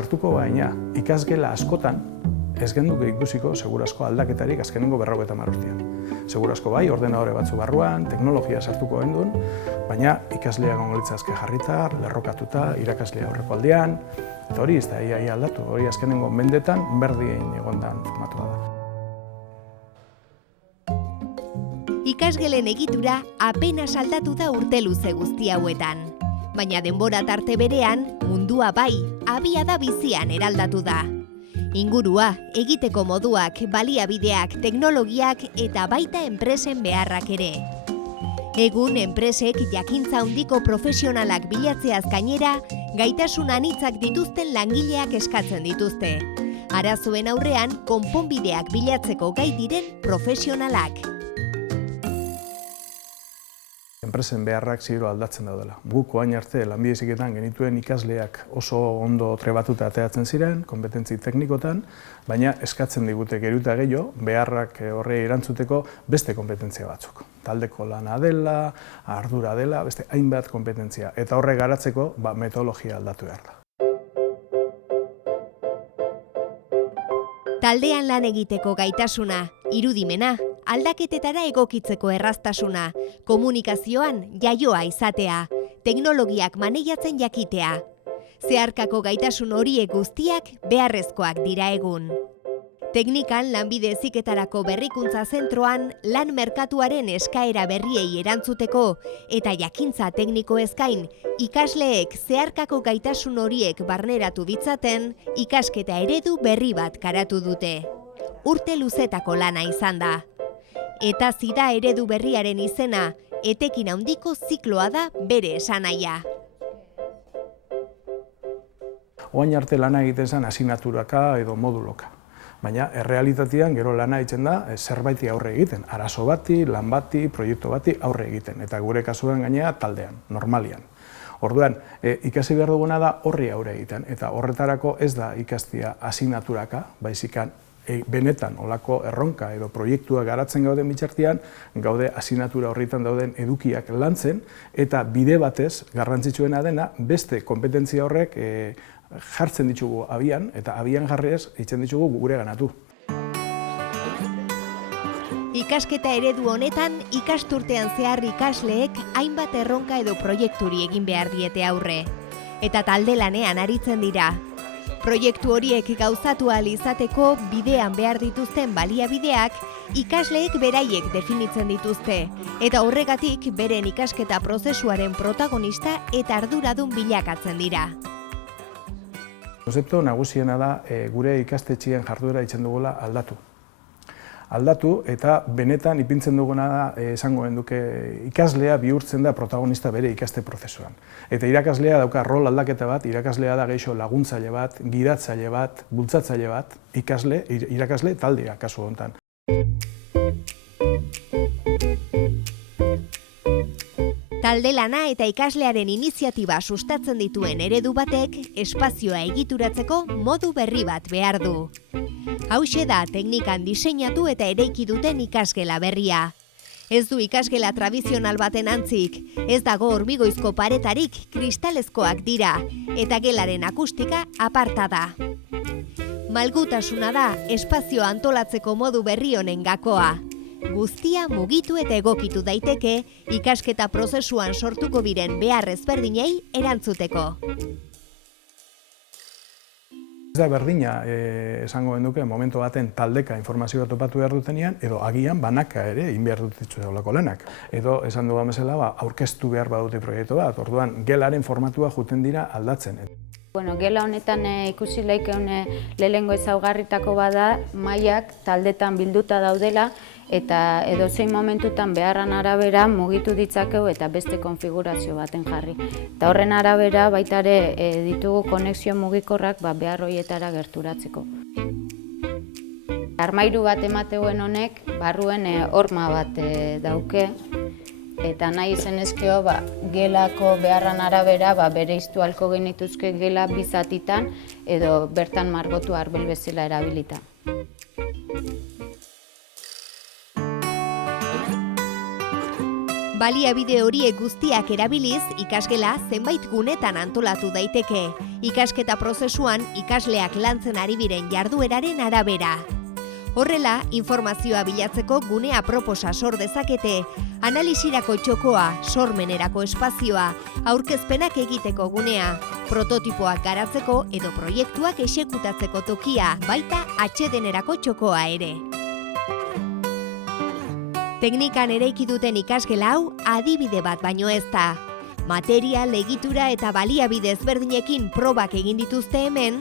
sartuko baina ikasgela askotan ez genduke ikusiko segurazko aldaketarik azkenengo 50 urtean. Segurazko bai, ordenadore batzu barruan, teknologia sartuko gendun, baina ikaslea gongolitzazke jarrita, lerrokatuta, irakaslea aurreko aldean, eta hori ez da ia aldatu, hori azkenengo mendetan berdien egondan formatua da. Ikasgelen egitura apenas aldatu da urte luze guzti hauetan. Baina denbora tarte berean, mundua bai, abiada bizian eraldatu da. Ingurua, egiteko moduak, baliabideak, teknologiak eta baita enpresen beharrak ere. Egun, enpresek jakintza handiko profesionalak bilatzeaz gainera, gaitasun anitzak dituzten langileak eskatzen dituzte. Arazoen aurrean, konponbideak bilatzeko gai diren profesionalak. Enpresen beharrak zigero aldatzen daudela. Guk orain arte lanbide heziketan genituen ikasleak oso ondo trebatuta ateratzen ziren, konpetentzi teknikotan, baina eskatzen digute geruta gehiago, beharrak horrei erantzuteko beste konpetentzia batzuk. Taldeko lana dela, ardura dela, beste hainbat konpetentzia. Eta horre garatzeko metodologia aldatu behar da. Taldean lan egiteko gaitasuna, irudimena, aldaketetara egokitzeko erraztasuna, komunikazioan jaioa izatea, teknologiak maneiatzen jakitea. Zeharkako gaitasun horiek guztiak beharrezkoak dira egun. Teknikan lanbide heziketarako berrikuntza zentroan lan merkatuaren eskaera berriei erantzuteko eta jakintza tekniko eskain ikasleek zeharkako gaitasun horiek barneratu ditzaten ikasketa eredu berri bat garatu dute. Urte luzetako lana izan da. Eta zida eredu berriaren izena, etekin handiko zikloa da bere esanahia. Orain arte lana egiten zen asignaturaka edo moduloka. Baina, errealitatean gero lana egiten da zerbaiti aurre egiten. Arazo bati, lan bati, proiektu bati aurre egiten. Eta gure kasuan gainera taldean, normalian. Orduan, ikasi behar duguna da horri aurre egiten. Eta horretarako ez da ikastia asignaturaka, baizikan benetan olako erronka edo proiektuak garatzen gauden bitxartean, gaude asignatura horretan dauden edukiak lantzen, eta bide batez, garrantzitsuena dena, beste konpetentzia horrek jartzen ditugu abian, eta abian jarriez eitzen ditugu gure ganatu. Ikasketa eredu honetan, ikasturtean zehar ikasleek hainbat erronka edo proiekturi egin behar diete aurre. Eta talde lanean aritzen dira. Proiektu horiek gauzatu ahal izateko bidean behar dituzten baliabideak ikasleek beraiek definitzen dituzte, eta horregatik beren ikasketa prozesuaren protagonista eta arduradun bilakatzen dira. Konzeptu nagusiena da gure ikastetxean jarduera itzen dugula aldatu. Aldatu eta benetan ipintzen duguna da esango genduke ikaslea bihurtzen da protagonista bere ikaste prozesuan. Eta irakaslea dauka rol aldaketa bat, irakaslea da gehixo laguntzaile bat, gidatzaile bat, bultzatzaile bat, irakasle taldea kasu honetan. Talde lana eta ikaslearen iniziatiba sustatzen dituen eredu batek espazioa egituratzeko modu berri bat behar du. Hauxe da teknikan diseinatu eta eraiki duten ikasgela berria. Ez du ikasgela tradizional baten antzik, ez dago hormigoizko paretarik kristalezkoak dira, eta gelaren akustika aparta da. Malgutasuna da espazioa antolatzeko modu berri honen gakoa. Guztia mugitu eta egokitu daiteke ikasketa prozesuan sortuko diren behar ezberdinei erantzuteko. Ez da berdina esango genduke momentu baten taldeka informazioa topatu behar dutenean, edo agian banaka ere egin behar dut olako lanak. Edo esan dugu bezala aurkeztu behar badute proiektu bat, orduan gelaren formatua juten dira aldatzen. Gela honetan ikusi laikeun lehengo ezaugarritako bada mailak taldetan bilduta daudela eta edozein momentutan beharran arabera mugitu ditzakeu eta beste konfigurazio baten jarri. Eta horren arabera baita ere ditugu konexio mugikorrak behar horietara gerturatzeko. Armairu bat emateuen honek barruen horma bat dauke. Eta nahi zenezkeo gelako beharran arabera bereiztu ahalko genituzke gela bizatitan edo bertan margotu arbel bezala erabilita. Baliabide horiek guztiak erabiliz, ikasgela zenbait gunetan antolatu daiteke, ikasketa prozesuan ikasleak lantzen ari diren jardueraren arabera. Horrela, informazioa bilatzeko gunea proposa sor dezakete, analisirako txokoa, sormenerako espazioa, aurkezpenak egiteko gunea, prototipoak garatzeko edo proiektuak exekutatzeko tokia, baita atsedenerako txokoa ere. Teknikan eraiki duten ikasgela hau adibide bat baino ez da. Material, egitura eta baliabide ezberdinekin probak egin dituzte hemen,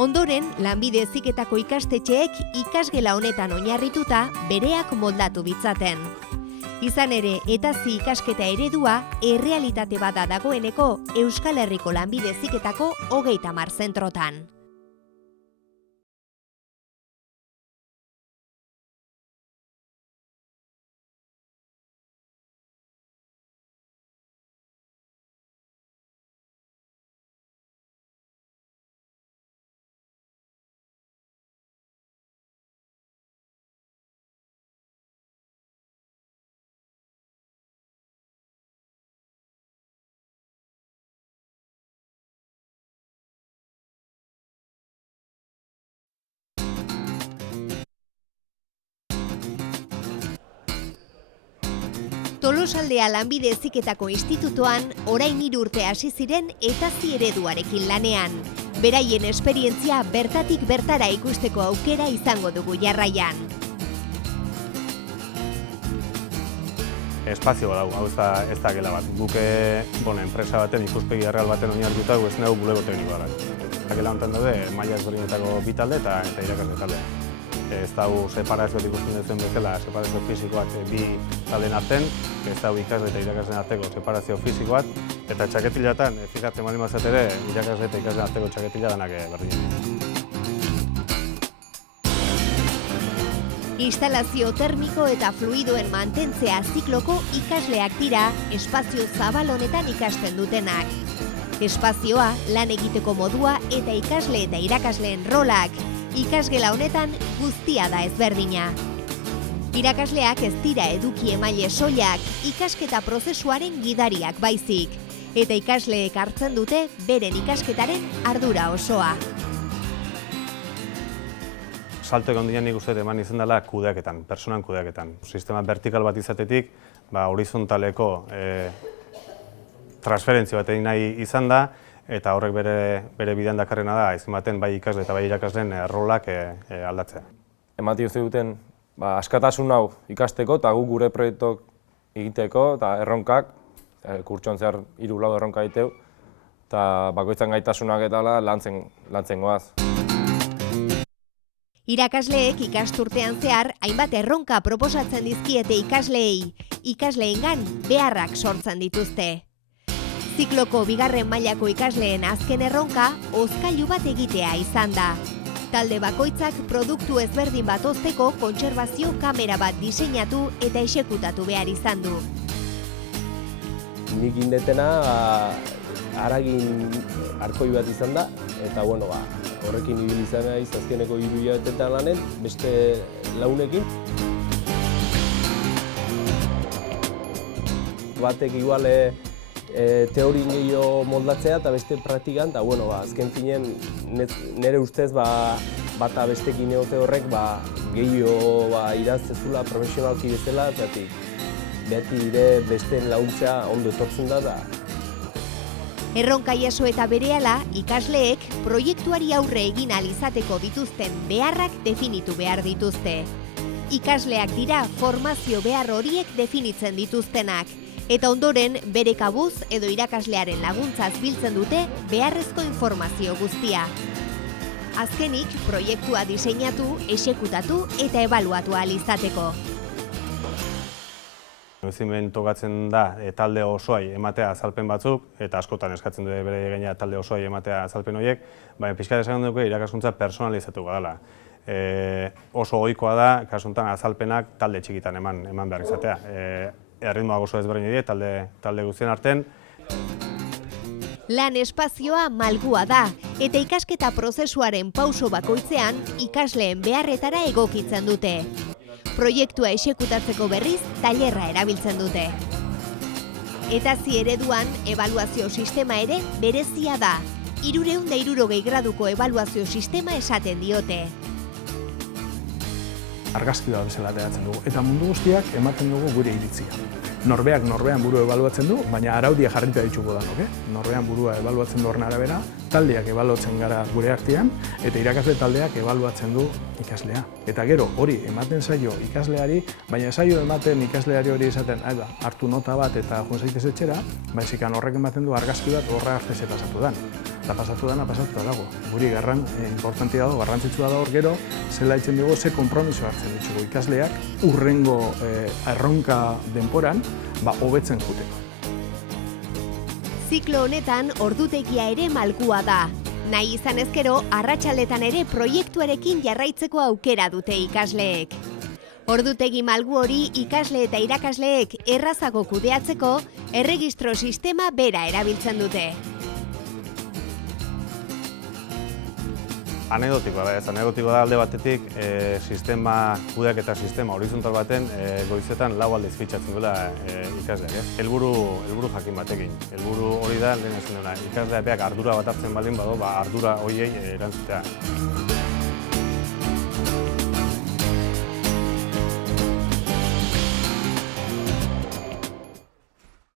ondoren, lanbide heziketako ikastetxeek ikasgela honetan oinarrituta bereak moldatu ditzaten. Izan ere, etazi ikasketa eredua errealitate bada dagoeneko Euskal Herriko lanbide heziketako 30 zentrotan. Tolosaldea lanbide heziketako institutoan orain 3 urte hasi ziren etazi ereduarekin lanean. Beraien esperientzia bertatik bertara ikusteko aukera izango dugu jarraian. Espazio badau, hau ez da gela bat. Guk enpresa baten ikuspegi erreal baten oinarrituta ez nago bulego teknikoa da. Gela honetan daude maila ezberdinetako bi talde eta irakasle taldea. Ez dago separazio ikusten duten bezala, separazio fisiko bat bi taldeen artean, ez dago ikasle eta irakasleen arteko separazio fisiko bat, eta txaketilatan, fijatzen baldin bazat ere, irakasle eta ikasleen arteko txaketila danak berdinak. Instalazio termiko eta fluidoen mantentzea zikloko ikasleak dira espazio zabal honetan ikasten dutenak. Espazioa, lan egiteko modua eta ikasle eta irakasleen rolak, ikasgela honetan guztia da ezberdina. Irakasleak ez dira eduki emaile soilak, ikasketa prozesuaren gidariak baizik, eta ikasleek hartzen dute beren ikasketaren ardura osoa. Salto egon dian nik uste eman izan dela kudeaketan, personan kudeaketan. Sistema vertikal bat izatetik, horizontaleko transferentzio bat egin nahi izan da, eta horrek bere bidean dakarrena da, izan baten bai ikasle eta bai irakasleen rolak aldatzea. Emati uste duten askatasun hau ikasteko eta guk gure proiektok egiteko eta erronkak, kurtsoan zehar 3-4 erronka egiteu, eta bakoitzan gaitasunak eta lantzen goaz. Irakasleek ikasturtean zehar hainbat erronka proposatzen dizkiete ikasleei, ikasleengan beharrak sortzen dituzte. Zikloko 2. mailako ikasleen azken erronka hozkailu bat egitea izan da. Talde bakoitzak produktu ezberdin bat hozteko kontserbazio kamera bat diseinatu eta exekutatu behar izan du. Nik indetena haragin arkoi bat izan da, eta horrekin ibili izan naiz azkeneko 3 hilabetetan lanen, beste launekin. Batek igual teorin gehiago moldatzea eta beste praktikan, eta azken finen nire ustez bata bestekin egote horrek gehiago iraztezula profesionalki bezala, eta beti besteen laguntzea ondo etortzen da. Erronka jaso eta berehala, ikasleek proiektuari aurre egin ahal izateko dituzten beharrak definitu behar dituzte. Ikasleak dira formazio behar horiek definitzen dituztenak, eta ondoren bere kabuz edo irakaslearen laguntzaz biltzen dute beharrezko informazio guztia. Azkenik, proiektua diseinatu, exekutatu eta ebaluatu ahal izateko. Ezimen tokatzen da talde osoai ematea azalpen batzuk, eta askotan eskatzen dute bere gaina talde osoai ematea azalpen horiek, baina pixkat esan dugu irakaskuntza personalizatuko dela. Oso ohikoa da, kasu honetan azalpenak talde txikitan eman behar izatea. Erritmoak oso ezberdin dira talde guztien artean. Lan espazioa malgua da, eta ikasketa prozesuaren pauso bakoitzean ikasleen beharretara egokitzen dute. Proiektua exekutatzeko berriz, tailerra erabiltzen dute. Eta ereduan ebaluazio sistema ere berezia da. 360 graduko ebaluazio sistema esaten diote. Argazki bat bezala ateratzen dugu, eta mundu guztiak ematen dugu gure iritzia. Norbean burua ebaluatzen du, baina araudia jarrita ditugu danok, Norbean burua ebaluatzen du horren arabera, taldeak ebaluatzen gara gure artean, eta irakasle taldeak ebaluatzen du ikaslea. Eta gero, hori ematen zaio ikasleari, baina zaio ematen ikasleari hori esaten, hartu nota bat eta joan zaitez etxera, baizik horrek ematen du argazki bat horra arte ze pasatu dan. Eta pasatu dago. Guri importantia dago, garrantzitsua da hor gero, zela itzen dugu, ze konpromiso hartzen ditugu ikasleak, urrengo erronka denporan, hobetzen juteko. Ziklo honetan ordutegia ere malgua da. Nahi izan ezkero, arratsaletan ere proiektuarekin jarraitzeko aukera dute ikasleek. Ordutegi malgu hori ikasle eta irakasleek errazago kudeatzeko erregistro sistema bera erabiltzen dute. Anekdotikoa da alde batetik kudeak eta sistema horizontal baten goizetan 4 aldiz fitxatzen duela ikasleak. Helburu jakin batekin. Helburu hori da lehen esan dena. Ikasleak ardura bat hartzen baldin badu, ardura horiei erantzutea.